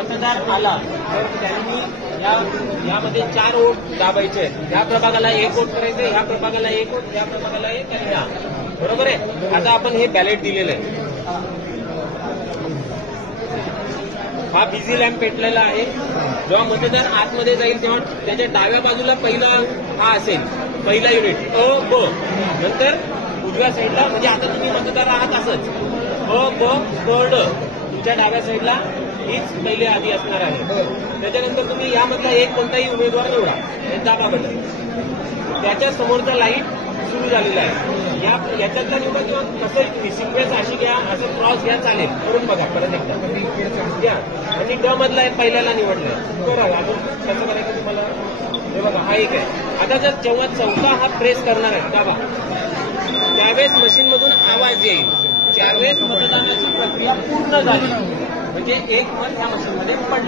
मतदार आला तर त्यांनी यामध्ये 4 वोट दाबायचे आहेत. ह्या प्रभागाला 1 वोट करायचं, ह्या प्रभागाला 1 वोट, ह्या प्रभागाला 1 आणि ह्या. बरोबर आहे. आता आपण हे बॅलेट दिलेलं आहे. हा बिझी लॅम्प पेटलेला आहे. जेव्हा मतदार आतमध्ये जाईल तेव्हा त्याच्या डाव्या बाजूला पहिला हा असेल, पहिला युनिट अ ब. नंतर उजव्या साईडला, म्हणजे आता तुम्ही मतदार आहात असंच अ ब क ड, तुमच्या डाव्या साईडला हीच पहिले आधी असणार आहे. त्याच्यानंतर तुम्ही यामधला एक कोणताही उमेदवार निवडा, दाबा बटन. त्याच्या समोरचा लाईट सुरू झालेला आहे. याच्यातला निवडा किंवा कसं सिक्वेन्स अशी घ्या, असं क्रॉस घ्या, चालेल. करून बघा परत एकदा घ्या. आणि ड मधला पहिल्याला निवडलाय करा. अजून कसं करायचं तुम्हाला हे बघा, हा एक आहे. आता जर जेव्हा चौथा हा प्रेस करणार आहे दाबा, त्यावेळेस मशीनमधून आवाज येईल. ज्यावेळेस मतदानाची प्रक्रिया पूर्ण झाली म्हणजे एक मत ह्या मशीनमध्ये पडलं.